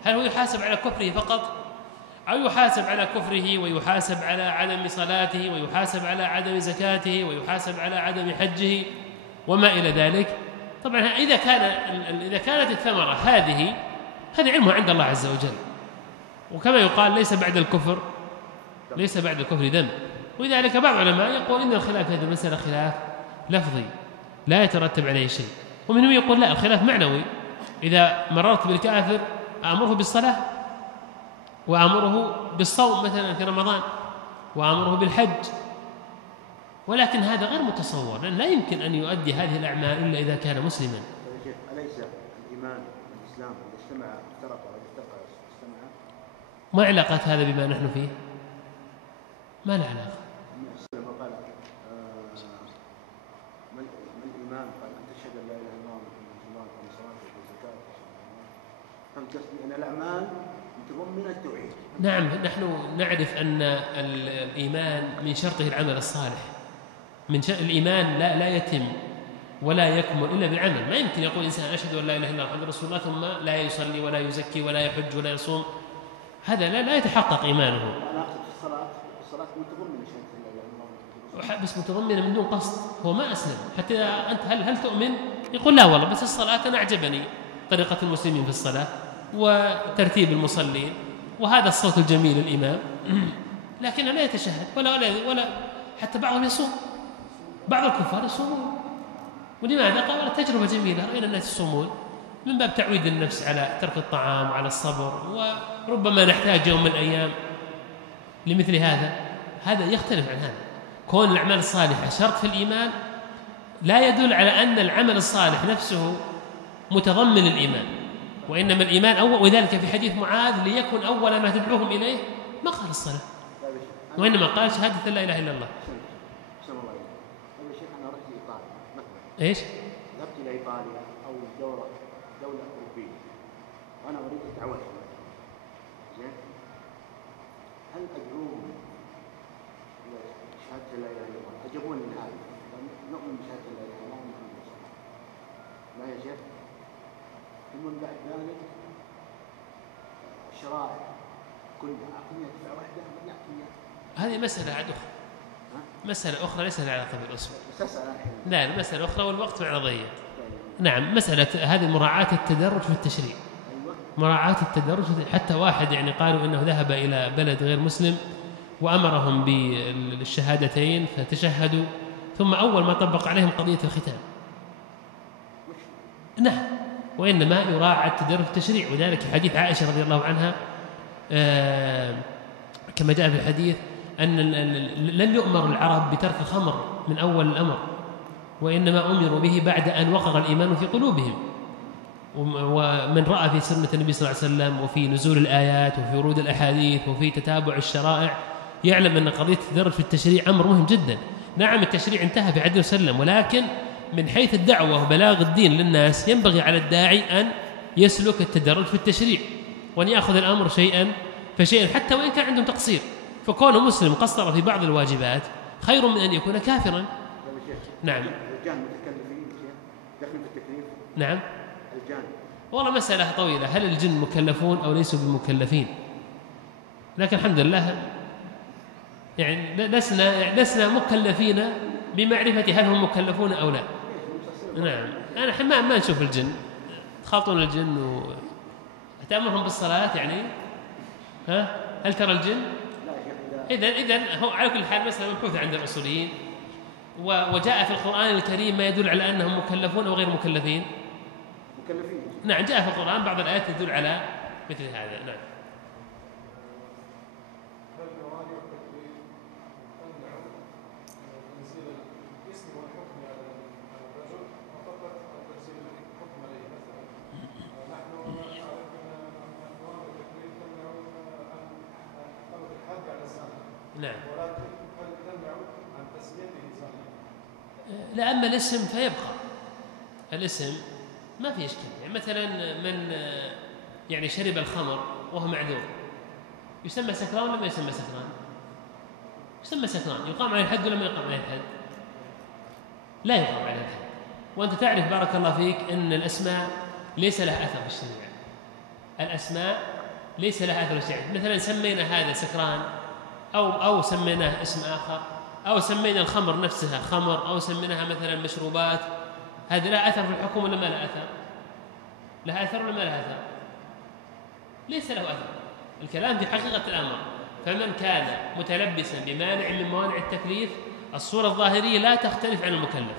هل هو يحاسب على كفره فقط أو يحاسب على كفره ويحاسب على عدم صلاته ويحاسب على عدم زكاته ويحاسب على عدم حجه وما إلى ذلك؟ طبعا إذا كانت الثمرة هذه علمها عند الله عز وجل، وكما يقال ليس بعد الكفر ذنب. ولذلك بعض العلماء يقول إن الخلاف في هذه المسألة خلاف لفظي لا يترتب عليه شيء، ومنهم يقول لا، الخلاف معنوي. إذا مررت بالكافر أمره بالصلاة وأمره بالصوم مثلا في رمضان وأمره بالحج، ولكن هذا غير متصور، لأن لا يمكن أن يؤدي هذه الأعمال إلا إذا كان مسلما. أليس الإيمان والإسلام إذا اجتمع افترقا وافترقا اجتمعا؟ ما علاقة هذا بما نحن فيه؟ ما له علاقة. قال ما الإيمان؟ قال أن تشهد أن لا إله إلا الله محمد رسول الله وتقيم الصلاة وتؤتي الزكاة. فهمت قصدي؟ أن الأعمال متضمنة التوحيد. نعم، نحن نعرف أن الإيمان من شرطه العمل الصالح. الإيمان لا يتم ولا يكمل إلا بالعمل. ما يمكن يقول إنسان أشهد أن لا إله إلا الله محمد رسول الله ثم لا يصلي ولا يزكي ولا يحج ولا يصوم، هذا لا يتحقق إيمانه. أنا أقصد في الصلاة متضمنة شهادة لا إله إلا الله، بس متضمنة من دون قصد، هو ما أسلم. حتى أنت هل تؤمن؟ يقول لا والله، بس الصلاة أنا أعجبني طريقة المسلمين في الصلاة وترتيب المصلين وهذا الصوت الجميل الإمام، لكنه لا يتشهد ولا حتى بعضهم يصوم، بعض الكفار يصومون. ولماذا؟ قال تجربة جميلة، رأينا الناس يصومون من باب تعويد النفس على ترك الطعام وعلى الصبر، وربما نحتاج يوم من الأيام لمثل هذا يختلف عن هذا. كون الأعمال الصالحة شرط في الإيمان لا يدل على أن العمل الصالح نفسه متضمن الإيمان، وإنما الإيمان أول. وذلك في حديث معاذ ليكن أول ما تدعوهم إليه ما قال الصلاة، وإنما قال شهادة لا إله إلا الله. ايش؟ ذهبت الى ايطاليا او دوله اوروبيه وانا اريد اتعوذ، زين؟ هل ادعوهم الى شهاده لا اله الا الله؟ اجابوني من هذا، نؤمن بشهاده لا اله الا الله محمد رسول الله. لا يا شيخ، ثم بعد ذلك الشرائع كلها عقليه دفعه واحده لا هذه مسألة عاد أخرى، مسألة أخرى ليس لها علاقة بالأصول. لا، مسألة أخرى والوقت معنا ضيق. نعم، مسألة هذه مراعاة التدرج في التشريع، مراعاة التدرج. حتى واحد يعني قالوا إنه ذهب إلى بلد غير مسلم وأمرهم بالشهادتين فتشهدوا، ثم أول ما طبق عليهم قضية الختان. نعم، وإنما يراعى التدرج في التشريع. وذلك في حديث عائشة رضي الله عنها كما جاء في الحديث أن لم يؤمر العرب بترك الخمر من أول الأمر، وإنما أمروا به بعد أن وقر الإيمان في قلوبهم. ومن رأى في سنة النبي صلى الله عليه وسلم وفي نزول الآيات وفي ورود الأحاديث وفي تتابع الشرائع يعلم أن قضية التدرج في التشريع أمر مهم جدا. نعم، التشريع انتهى في عهد وسلم، ولكن من حيث الدعوة وبلاغ الدين للناس ينبغي على الداعي أن يسلك التدرج في التشريع وأن يأخذ الأمر شيئا فشيئا حتى وإن كان عندهم تقصير. فكونه مسلم قصر في بعض الواجبات خير من أن يكون كافرا. نعم. الجان متكلفين داخل في التكليف؟ نعم. الجان والله مسألة طويلة، هل الجن مكلفون أو ليسوا بمكلفين؟ لكن الحمد لله يعني لسنا مكلفين بمعرفة هل هم مكلفون أو لا. نعم، أنا ما نشوف الجن، تخاطون الجن وتأمرهم بالصلاة يعني. هل ترى الجن؟ إذن هو على كل حال مسألة مبحوثة عند الأصوليين. وجاء في القرآن الكريم ما يدل على أنهم مكلفون أو غير مكلفين. مكلفين. نعم، جاء في القرآن بعض الآيات تدل على مثل هذا. نعم. نعم. لا، أما الاسم فيبقى الاسم ما في إشكال. يعني مثلا من يعني شرب الخمر وهو معذور يسمى سكران ولا ما يسمى سكران؟ يسمى سكران. يقام عليه الحد ولا ما يقام عليه الحد؟ لا يقام عليه الحد. وأنت تعرف بارك الله فيك أن الأسماء ليس لها أثر في الشريعة. الأسماء ليس لها أثر في الشريعة. مثلا سمينا هذا سكران أو سميناه اسم آخر، أو سمينا الخمر نفسها خمر، أو سميناها مثلا مشروبات، هذا لا أثر في الحكم ولا ما له أثر؟ لها أثر ولا ما له أثر؟ ليس له أثر. الكلام في حقيقة الأمر. فمن كان متلبسا بمانع من موانع التكليف الصورة الظاهرية لا تختلف عن المكلف.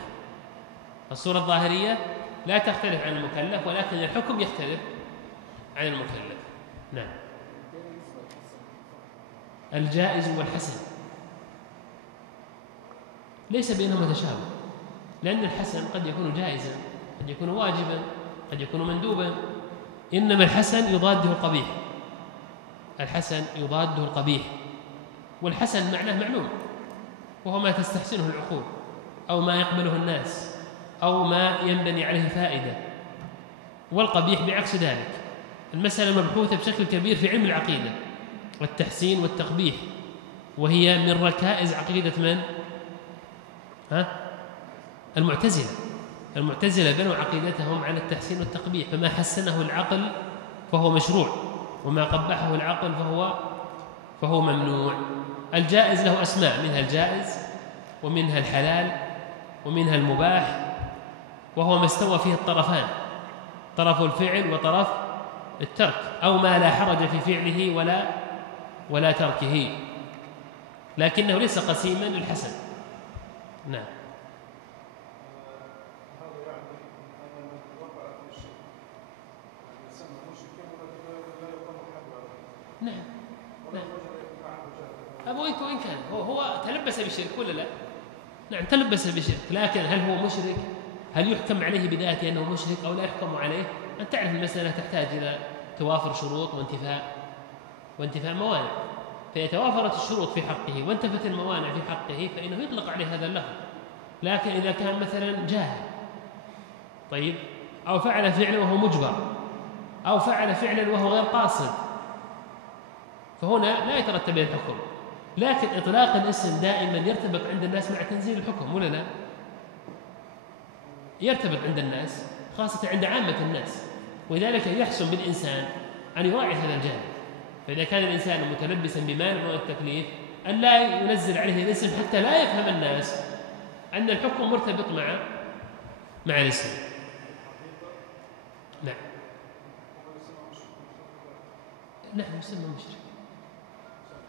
الصورة الظاهرية لا تختلف عن المكلف، ولكن الحكم يختلف عن المكلف. نعم. الجائز والحسن ليس بينهما تشابه، لأن الحسن قد يكون جائزا، قد يكون واجبا، قد يكون مندوبا، إنما الحسن يضاده القبيح. الحسن يضاده القبيح، والحسن معناه معلوم، وهو ما تستحسنه العقول أو ما يقبله الناس أو ما ينبني عليه فائدة. والقبيح بعكس ذلك. المسألة مبحوثة بشكل كبير في علم العقيدة والتحسين والتقبيح، وهي من ركائز عقيدة من؟ المعتزلة. المعتزلة بنوا عقيدتهم على التحسين والتقبيح، فما حسنه العقل فهو مشروع، وما قبحه العقل فهو ممنوع. الجائز له أسماء، منها الجائز ومنها الحلال ومنها المباح، وهو ما استوى فيه الطرفان، طرف الفعل وطرف الترك، أو ما لا حرج في فعله ولا تركه، لكنه ليس قسيما للحسن. نعم. نعم أبويك وإن كان هو تلبس بالشرك ولا لا؟ نعم تلبس بالشرك، لكن هل هو مشرك؟ هل يحكم عليه بذاته أنه مشرك أو لا يحكم عليه؟ أن تعرف المسألة تحتاج إلى توافر شروط وانتفاء موانع، فإذا توافرت الشروط في حقه وانتفت الموانع في حقه فإنه يطلق عليه هذا اللفظ. لكن إذا كان مثلا جاهل طيب، أو فعل فعلا وهو مجبر، أو فعل فعلا وهو غير قاصد، فهنا لا يترتب عليه الحكم. لكن إطلاق الاسم دائما يرتبط عند الناس مع تنزيل الحكم ولا لا؟ يرتبط عند الناس خاصة عند عامة الناس، ولذلك يحسن بالإنسان أن يراعي هذا الجانب. فإذا كان الإنسان متلبسا بمانع من التكليف أن لا ينزل عليه الاسم حتى لا يفهم الناس أن الحكم مرتبط مع الاسم. نعم نعم يسمى مشرك،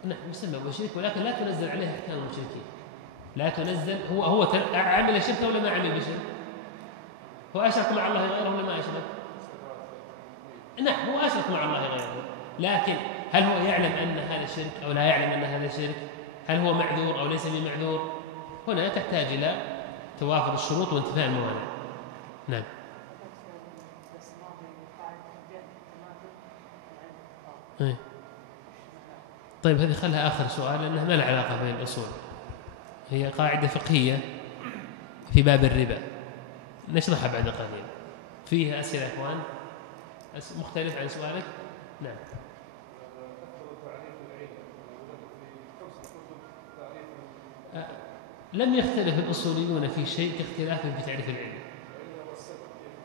نعم يسمى مشرك، ولكن لا تنزل عليه أحكام المشركين. لا تنزل. هو عمل شرك ولا ما عمل بشرك؟ هو أشرك مع الله غيره ولا ما أشرك؟ نعم هو أشرك مع الله غيره، لكن هل هو يعلم أن هذا شرك أو لا يعلم أن هذا شرك؟ هل هو معذور أو ليس بمعذور؟ هنا تحتاج إلى توافر الشروط وانتفاء الموانع. نعم. طيب هذه خلها آخر سؤال لأنها ما لها علاقة بين الأصول، هي قاعدة فقهية في باب الربا نشرحها بعد قليل. فيها أسئلة يا إخوان مختلف عن سؤالك؟ نعم. لم يختلف الأصوليون في شيء كاختلافهم في تعريف العلة.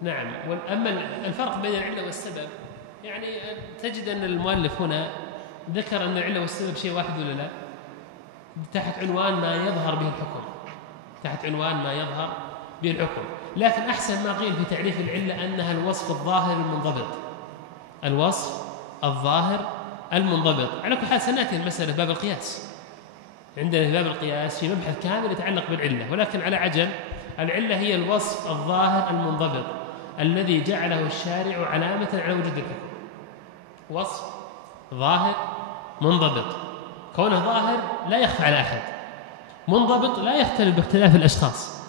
نعم. أما الفرق بين العلة والسبب يعني تجد أن المؤلف هنا ذكر أن العلة والسبب شيء واحد ولا لا؟ تحت عنوان ما يظهر به الحكم، تحت عنوان ما يظهر به الحكم. لكن أحسن ما قيل في تعريف العلة أنها الوصف الظاهر المنضبط، الوصف الظاهر المنضبط. على كل حال سنأتي المسألة باب القياس، عندنا في باب القياس في مبحث كامل يتعلق بالعلة، ولكن على عجل. العلة هي الوصف الظاهر المنضبط الذي جعله الشارع علامة على وجود الحكم. وصف ظاهر منضبط، كونه ظاهر لا يخفى على أحد، منضبط لا يختلف باختلاف الأشخاص.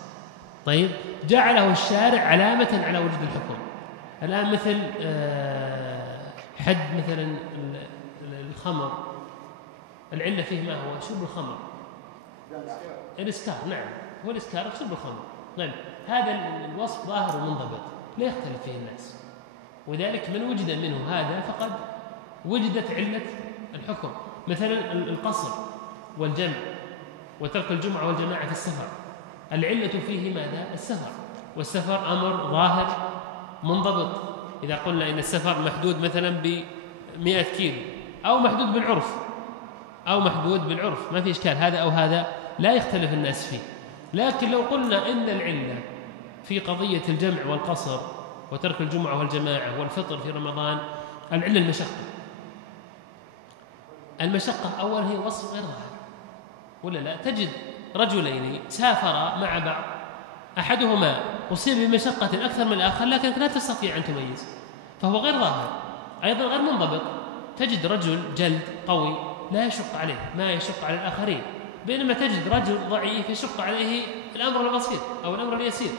طيب جعله الشارع علامة على وجود الحكم. الآن مثل حد مثلا الخمر، العلة فيه ما هو؟ شرب الخمر، الإسكار. نعم هو الإسكار شرب الخمر. طيب هذا الوصف ظاهر ومنضبط لا يختلف فيه الناس، وذلك من وجد منه هذا فقد وجدت علة الحكم. مثلا القصر والجمع وترك الجمعة والجماعة في السفر، العلة فيه ماذا؟ السفر، والسفر أمر ظاهر منضبط. إذا قلنا إن السفر محدود مثلا ب100 كيلو أو محدود بالعرف ما في إشكال، هذا أو هذا لا يختلف الناس فيه. لكن لو قلنا إن العلة في قضية الجمع والقصر وترك الجمعة والجماعة والفطر في رمضان العلة المشقة أول هي وصف غير ظاهر ولا لا؟ تجد رجلين سافرا مع بعض، أحدهما أصيب بمشقة أكثر من الآخر لكنك لا تستطيع أن تميز، فهو غير ظاهر، أيضا غير منضبط. تجد رجل جلد قوي لا يشق عليه ما يشق على الآخرين، بينما تجد رجل ضعيف يشق عليه الأمر البسيط أو الأمر اليسير.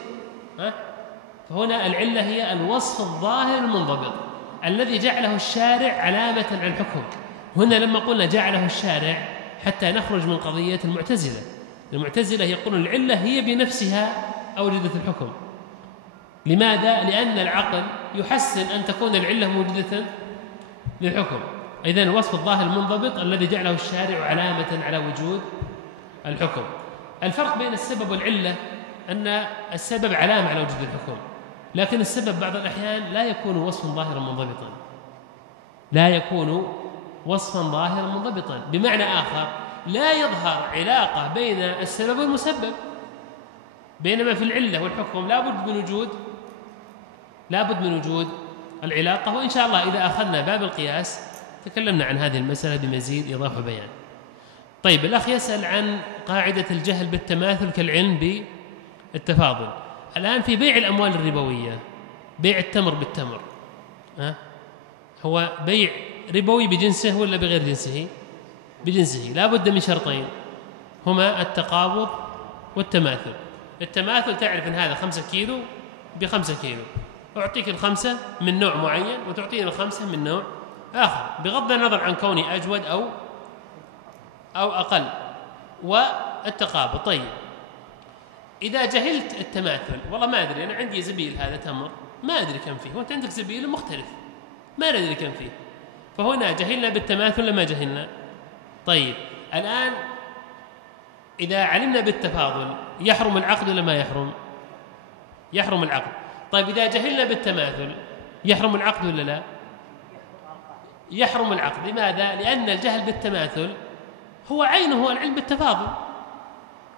فهنا العلة هي الوصف الظاهر المنضبط الذي جعله الشارع علامة على الحكم. هنا لما قلنا جعله الشارع حتى نخرج من قضية المعتزلة يقولون العلة هي بنفسها أوجدت الحكم. لماذا؟ لأن العقل يحسن أن تكون العلة موجودة للحكم. إذن الوصف الظاهر المنضبط الذي جعله الشارع علامة على وجود الحكم. الفرق بين السبب والعلة أن السبب علامة على وجود الحكم، لكن السبب بعض الأحيان لا يكون وصفا ظاهرا منضبطا، لا يكون وصفا ظاهرا منضبطا، بمعنى آخر لا يظهر علاقة بين السبب والمسبب، بينما في العلة والحكم لابد من وجود العلاقة. وإن شاء الله إذا أخذنا باب القياس تكلمنا عن هذه المسألة بمزيد إيضاح وبيان. طيب، الأخ يسأل عن قاعدة الجهل بالتماثل كالعلم بالتفاضل. الآن في بيع الأموال الربوية، بيع التمر بالتمر، هو بيع ربوي بجنسه ولا بغير جنسه؟ بجنسه. لا بد من شرطين هما التقابض والتماثل. التماثل تعرف أن هذا 5 كيلو ب5 كيلو، أعطيك ال5 من نوع معين وتعطيني ال5 من نوع آخر، بغض النظر عن كوني أجود أو أقل. والتقابض. طيب، إذا جهلت التماثل، والله ما أدري، أنا عندي زبيل هذا تمر ما أدري كم فيه، وأنت عندك زبيل مختلف ما ندري كم فيه، فهنا جهلنا بالتماثل لما جهلنا. طيب، الآن إذا علمنا بالتفاضل يحرم العقد ولا ما يحرم؟ يحرم العقد. طيب، إذا جهلنا بالتماثل يحرم العقد ولا لا؟ يحرم العقد. لماذا؟ لأن الجهل بالتماثل هو عينه العلم بالتفاضل،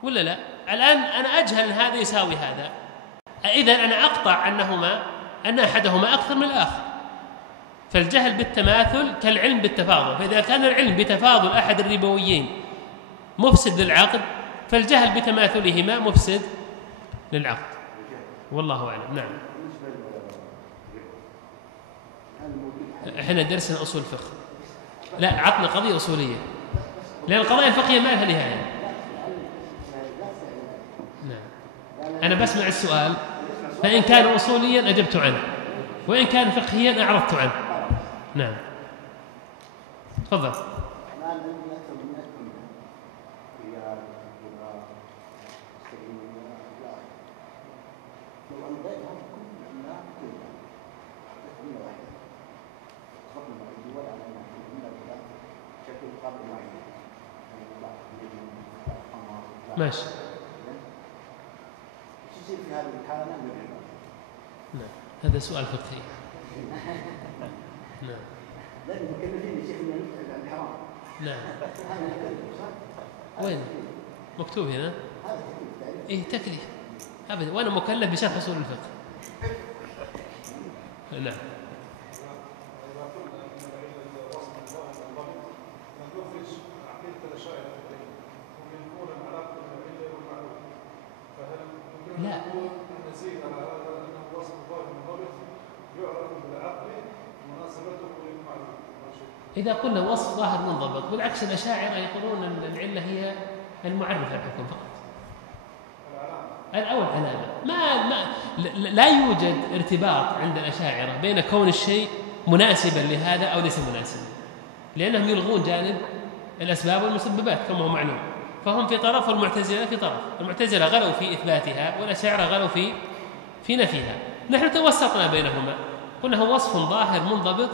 ولا لا؟ الآن أنا أجهل هذا يساوي هذا، إذن أنا أقطع أن أحدهما أكثر من الآخر. فالجهل بالتماثل كالعلم بالتفاضل، فإذا كان العلم بتفاضل أحد الربويين مفسد للعقد، فالجهل بتماثلهما مفسد للعقد، والله أعلم. نعم. احنا درسنا أصول الفقه، لا عطنا قضية أصولية، لأن القضايا الفقهية ما لها نهاية. نعم. أنا بسمع السؤال، فإن كان أصوليا أجبت عنه، وإن كان فقهيا أعرضت عنه. نعم، تفضل. ماشي. نعم، هذا سؤال فقهي. نعم. نعم. وين مكتوب هنا؟ إيه تكليف أبدا، وأنا مكلف بشرح أصول الفقه. نعم. لا، إذا قلنا وصف ظاهر منضبط، بالعكس الأشاعرة يقولون أن العلة هي المعرف الحكم فقط، الأول علامة. لا يوجد ارتباط عند الأشاعرة بين كون الشيء مناسبا لهذا أو ليس مناسبا، لأنهم يلغون جانب الأسباب والمسببات كما هو معلوم، فهم في طرف والمعتزلة في طرف. المعتزلة غلوا في إثباتها والأشاعرة غلوا في نفيها. نحن توسطنا بينهما، قلنا هو وصف ظاهر منضبط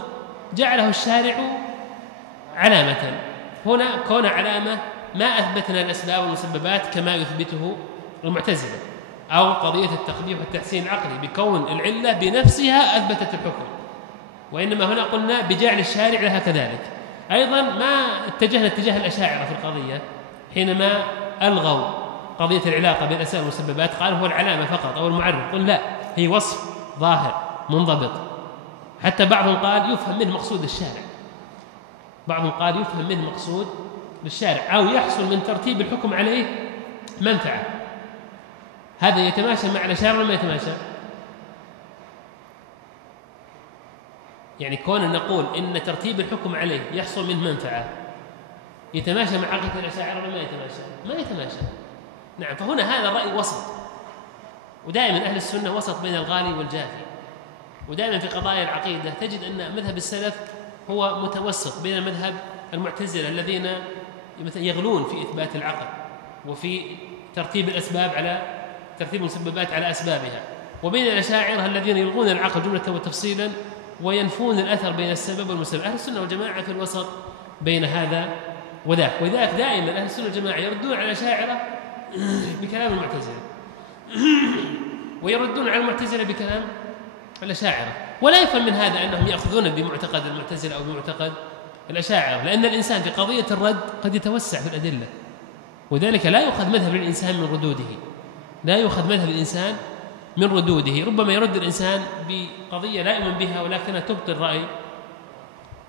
جعله الشارع علامة. هنا كون علامة ما أثبتنا الأسباب والمسببات كما يثبته المعتزلة، أو قضية التقبيح والتحسين العقلي بكون العلة بنفسها أثبتت الحكم، وإنما هنا قلنا بجعل الشارع لها كذلك. أيضا ما اتجهنا اتجاه الأشاعرة في القضية حينما ألغوا قضية العلاقة بين الأسباب والمسببات، قالوا هو العلامة فقط أو المعرف. قلنا لا، هي وصف ظاهر منضبط. حتى بعضهم قال يفهم منه مقصود الشارع، بعضهم قال يفهم منه مقصود للشارع، أو يحصل من ترتيب الحكم عليه منفعة. هذا يتماشى مع الأشاعرة ولا ما يتماشى؟ يعني كون نقول إن ترتيب الحكم عليه يحصل منه منفعة يتماشى مع عقيدة الأشاعرة ولا ما يتماشى؟ ما يتماشى. نعم. فهنا هذا الرأي وسط، ودائما أهل السنة وسط بين الغالي والجافي، ودائما في قضايا العقيدة تجد أن مذهب السلف هو متوسط بين مذهب المعتزلة الذين يغلون في إثبات العقل وفي ترتيب الأسباب على ترتيب المسببات على أسبابها، وبين الأشاعرة الذين يلغون العقل جملة وتفصيلا وينفون الأثر بين السبب والمسبب. أهل السنة والجماعة في الوسط بين هذا وذاك، ولذلك دائما أهل السنة والجماعة يردون على الأشاعرة بكلام المعتزلة. ويردون على المعتزلة بكلام الأشاعرة، ولا يفهم من هذا أنهم يأخذون بمعتقد المعتزلة أو بمعتقد الأشاعرة، لأن الإنسان في قضية الرد قد يتوسع في الأدلة، وذلك لا يؤخذ مذهب الإنسان من ردوده، لا يؤخذ مذهب الإنسان من ردوده. ربما يرد الإنسان بقضية لا يؤمن بها ولكنها تبطل رأي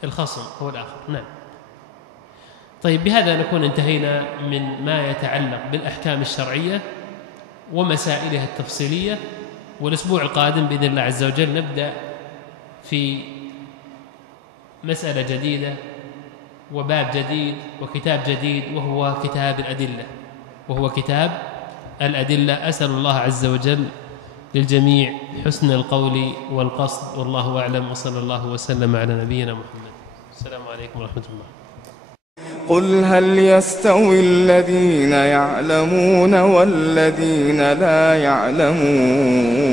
الخصم أو الآخر. نعم. طيب، بهذا نكون انتهينا من ما يتعلق بالأحكام الشرعية ومسائلها التفصيلية، والأسبوع القادم بإذن الله عز وجل نبدأ في مسألة جديدة وباب جديد وكتاب جديد، وهو كتاب الأدلة. أسأل الله عز وجل للجميع حسن القول والقصد، والله أعلم، وصلى الله وسلم على نبينا محمد. السلام عليكم ورحمة الله. قل هل يستوي الذين يعلمون والذين لا يعلمون